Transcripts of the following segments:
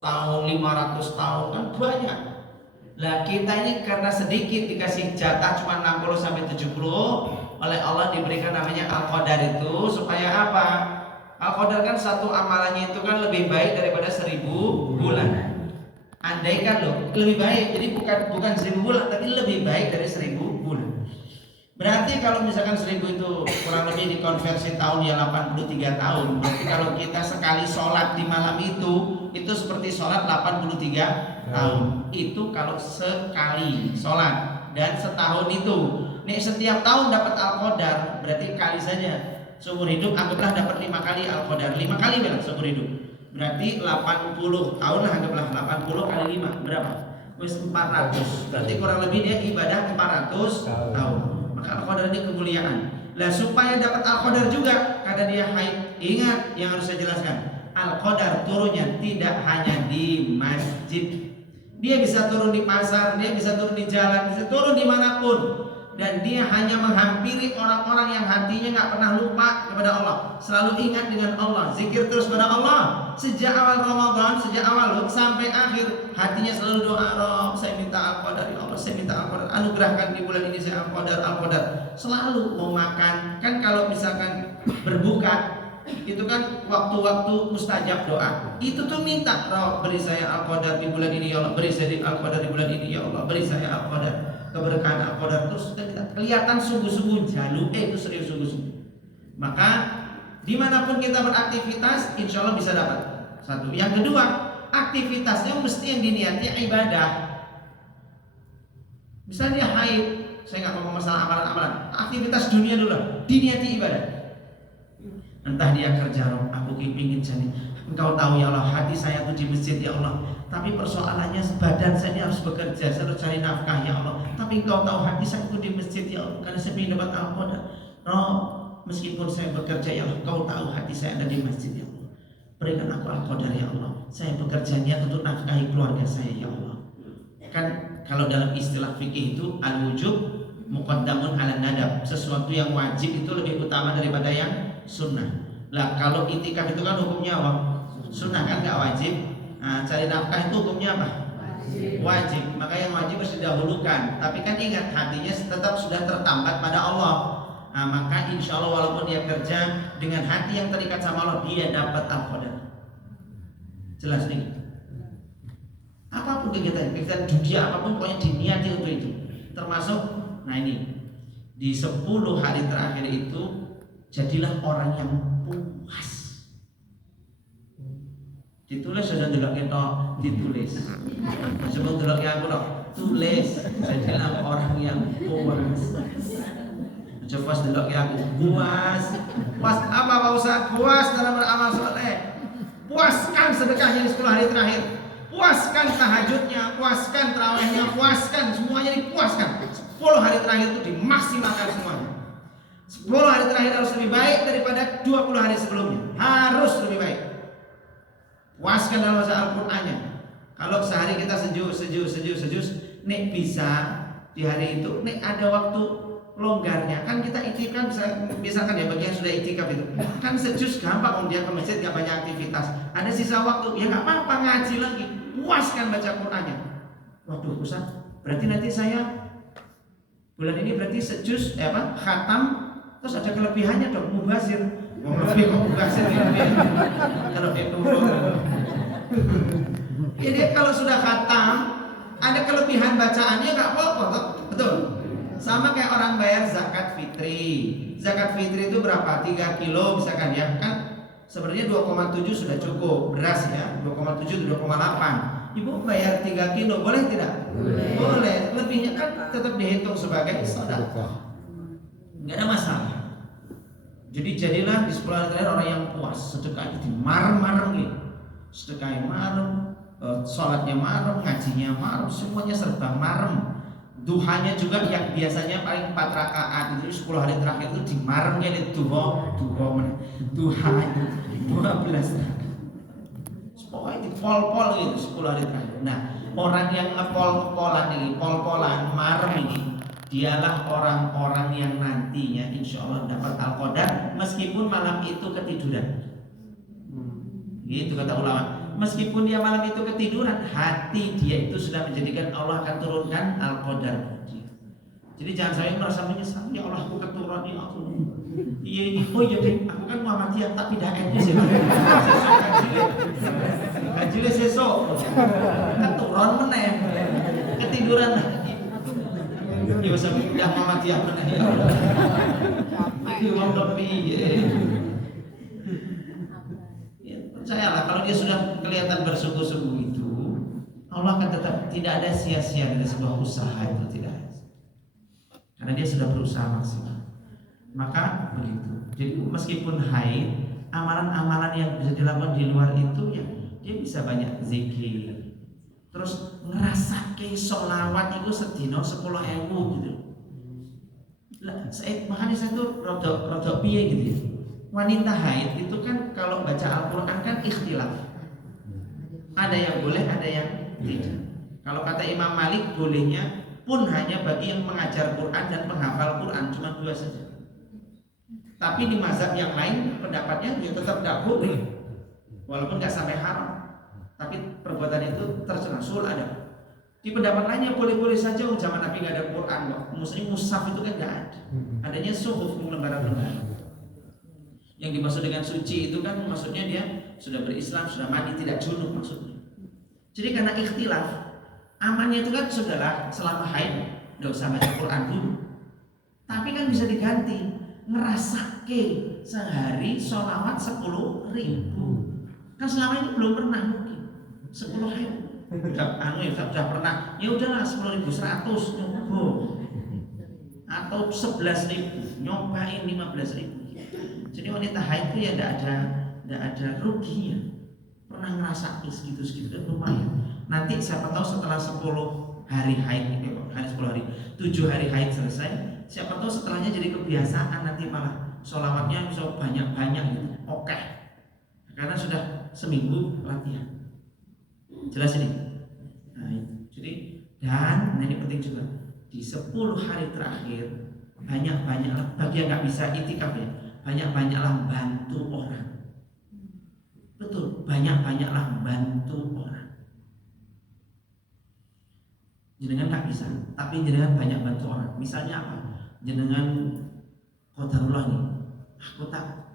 tahun, 500 tahun kan banyak. Lah kita ini karena sedikit dikasih jatah cuma 60 sampai 70 oleh Allah diberikan namanya Al-Qadar itu supaya apa? Al-Qadar kan satu amalannya itu kan lebih baik daripada 1000 bulan. Andaikan loh lebih baik, jadi bukan 1000 bulan tapi lebih baik dari 1000 bulan. Berarti kalau misalkan 1000 itu kurang lebih dikonversi tahun ya 83 tahun. Berarti kalau kita sekali sholat di malam itu seperti sholat 83 tahun. Itu kalau sekali sholat. Dan setahun itu nih setiap tahun dapat Al-Qadar, berarti kali saja seumur hidup anggaplah dapat 5 kali Al-Qadar. 5 kali bilang seumur hidup. Berarti 80 tahun lah, anggaplah 80 kali 5 berapa? Wis 400. Berarti kurang lebih dia ibadah 400 tahun. Maka Al-Qadar ini kemuliaan. Lah supaya dapat Al-Qadar juga karena dia haid. Ingat yang harus saya jelaskan. Al-Qadar turunnya tidak hanya di masjid. Dia bisa turun di pasar, dia bisa turun di jalan, bisa turun dimanapun. Dan dia hanya menghampiri orang-orang yang hatinya nggak pernah lupa kepada Allah, selalu ingat dengan Allah, zikir terus pada Allah. Sejak awal Ramadan, sejak awal sampai akhir, hatinya selalu doa, Rob, saya minta Al-Qadar ya Allah, saya minta Al-Qadar, anugerahkan di bulan ini saya Al-Qadar, Al-Qadar. Selalu mau makan, kan kalau misalkan berbuka itu kan waktu-waktu mustajab doa. Itu tuh minta, Rob, beri saya Al-Qadar di bulan ini ya Allah, beri saya Al-Qadar di bulan ini ya Allah, beri saya Al-Qadar. Keberkahan Al-Qadar terus kelihatan sungguh-sungguh jaluk itu serius sungguh-sungguh. Maka dimanapun kita beraktivitas insya Allah bisa dapat. Satu. Yang kedua, aktivitasnya mesti yang diniati ibadah. Misalnya haid, saya nggak ngomong masalah amalan-amalan, aktivitas dunia dulu, diniati ibadah. Entah dia kerja, aku ingin jadi. Engkau tahu ya Allah, hati saya tuh di masjid ya Allah. Tapi persoalannya badan saya ini harus bekerja, saya harus cari nafkah ya Allah. Tapi engkau tahu hati saya itu di masjid ya Allah, karena saya ingin dapat Al-Qadar. Roh, meskipun saya bekerja ya Allah, engkau tahu hati saya ada di masjid ya Allah. Berikan aku Al-Qadar ya Allah. Saya bekerja niat untuk nafkahi keluarga saya ya Allah. Kan kalau dalam istilah fikih itu al-wujub muqaddamun 'ala nadab. Sesuatu yang wajib itu lebih utama daripada yang sunnah. Lah kalau itikaf itu kan hukumnya apa? Sunnah kan nggak wajib. Nah, cari nafkah itu hukumnya apa? Wajib. Maka yang wajib harus didahulukan. Tapi kan ingat hatinya tetap sudah tertambat pada Allah. Nah, maka insya Allah walaupun dia kerja dengan hati yang terikat sama Allah, dia dapat Al-Qadar. Jelas nih. Apapun kegiatan dunia apapun pokoknya diniati untuk itu. Termasuk, nah ini di 10 hari terakhir itu jadilah orang yang puas. Ditulis saja delok kita ditulis. Sebelum delok aku dok tulis. Jadilah orang yang puas. Coba delok aku puas. Puas apa Pak Ustaz? Puas dalam beramal soleh. Puaskan sedekahnya di 10 hari terakhir. Puaskan tahajudnya, puaskan tarawihnya, puaskan semuanya dipuaskan. 10 hari terakhir itu dimaksimalkan semuanya. 10 hari terakhir harus lebih baik daripada 20 hari sebelumnya. Harus lebih baik. Puaskan dalam bahasa Al-Qur'annya. Kalau sehari kita sejuk, nek bisa di hari itu, nek ada waktu longgarnya. Kan kita itikaf misalkan ya bagi yang sudah itikaf itu. Kan sejus gampang, dia ke masjid gak banyak aktivitas. Ada sisa waktu, ya gak apa-apa ngaji lagi. Puaskan baca Qur'annya. Waduh Ustaz, berarti nanti saya bulan ini berarti sejus khatam, terus ada kelebihannya dong, mubazir. Mau lebih kok mubazir kalau itu. Jadi kalau sudah khatam, ada kelebihan bacaannya nggak apa-apa, betul. Sama kayak orang bayar zakat fitri. Zakat fitri itu berapa? 3 kilo misalkan ya, kan sebenarnya 2,7 sudah cukup beras ya, 2,7 2,8. Ibu bayar 3 kilo boleh tidak? Boleh. Lebihnya kan tetap dihitung sebagai sedekah. Nggak ada masalah. Jadi jadilah di 10 hari terakhir orang yang puas, sedekahnya dimarem-marem gitu. Sedekahnya marem, sholatnya marem, ngajinya marem, semuanya serba marem. Duhanya juga yang biasanya paling 4 rakaat itu 10 hari terakhir itu dimaremnya di duha itu 12 rakaat. Pokoknya di pol-pol gitu 10 hari terakhir. Nah, orang yang ngepol-polan ini, pol-polan marem ini, dialah orang-orang yang nantinya insya Allah dapat Al-Qadar meskipun malam itu ketiduran. Gitu kata ulama. meskipun dia malam itu ketiduran, hati dia itu sudah menjadikan Allah akan turunkan Al-Qadar. Jadi jangan sampai merasa menyesal, ya Allah aku keturun ya aku. Iya ini, oh iya deh, aku kan Muhammadiyah tapi dah NS ya. Gajile sesok. Keturun meneh. Ketiduran lagi. Ya sampai udah Muhammadiyah meneh ya. Iki wong kepiye. Ya, percayalah kalau dia sudah kelihatan bersungguh-sungguh itu, Allah akan tetap, tidak ada sia-sia dari sebuah usaha itu, tidak ada. Karena dia sudah berusaha maksimal. Maka begitu. Jadi meskipun haid, amalan-amalan yang bisa dilakukan di luar itu ya dia bisa banyak zikir. Terus ngerasake sholawat itu sedina 10.000 gitu. Makanya saya tuh rodok piye gitu ya. Wanita haid itu kan kalau baca Al-Quran kan ikhtilaf. Ada yang boleh, ada yang tidak. Kalau kata Imam Malik bolehnya pun hanya bagi yang mengajar Quran dan menghafal Quran, cuma 2 saja. Tapi di mazhab yang lain pendapatnya ya tetap tidak boleh, walaupun nggak sampai haram. Tapi perbuatan itu tercela, sul ada. Di pendapat lainnya boleh-boleh saja. Zaman Nabi nggak ada Quran, muslim mushaf itu kan nggak ada. Adanya suhuf, lembaran-lembaran. Yang dimaksud dengan suci itu kan maksudnya dia sudah berislam, sudah mandi, tidak junub maksudnya. Jadi karena ikhtilaf, amannya itu kan sudahlah selama haid nggak usah baca Quran dulu. Tapi kan bisa diganti, ngerasake sehari sholawat 10.000. Kan selama ini belum pernah mungkin 10.000. Sudah pernah. Ya udahlah 10.100 nyoba. Atau 11.000 nyobain 15.000. Jadi wanita haid itu ya tidak ada ruginya. Pernah ngerasa segitu kan lumayan. Nanti siapa tahu setelah 10 hari haid, 7 hari haid selesai, siapa tahu setelahnya jadi kebiasaan, nanti malah sholawatnya bisa banyak-banyak gitu. Oke. Karena sudah seminggu latihan. Jelas ini. Nah, jadi dan ini penting juga di 10 hari terakhir banyak-banyaklah bagi yang nggak bisa itikaf ya, banyak-banyaklah bantu orang. Betul, banyak-banyaklah bantu orang. Jenengan nggak bisa, tapi jenengan banyak bantu orang. Misalnya apa? Jenengan qadarullah nih, aku tak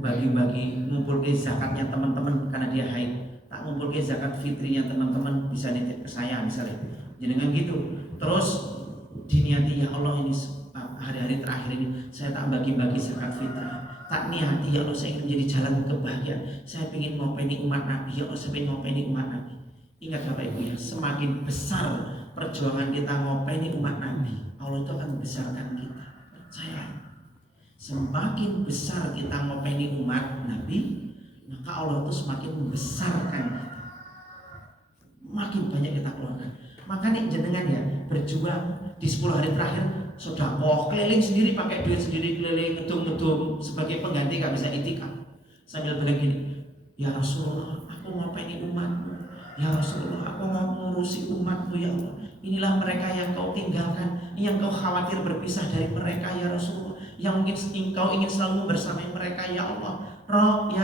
bagi-bagi ngumpul ke zakatnya teman-teman karena dia haid, tak ngumpul ke zakat fitrinya teman-teman bisa nitip ke saya misalnya. Jenengan gitu. Terus diniati ya Allah ini hari-hari terakhir ini saya tak bagi-bagi zakat fitrah. Tak niati ya Allah saya ingin menjadi jalan kebahagiaan. Saya ingin ngopeni umat Nabi, ya Allah saya ingin ngopeni umat Nabi. Ingat Bapak Ibu ya, semakin besar perjuangan kita ngopeni umat Nabi, Allah itu akan membesarkan kita. Percaya. Semakin besar kita ngopeni umat Nabi, maka Allah itu semakin membesarkan kita. Makin banyak kita keluarkan. Makanya jenengan ya berjuang di 10 hari terakhir sedekah, keliling sendiri pakai duit sendiri, keliling ngedum-ngedum sebagai pengganti gak bisa itikaf. Sambil bilang gini, ya Rasulullah, aku ngopeni umatmu. Ya Rasulullah, aku mau mengurusi umatmu ya Allah. Inilah mereka yang kau tinggalkan, yang kau khawatir berpisah dari mereka ya Rasulullah, yang mungkin engkau ingin selalu bersama mereka ya Allah. Rob ya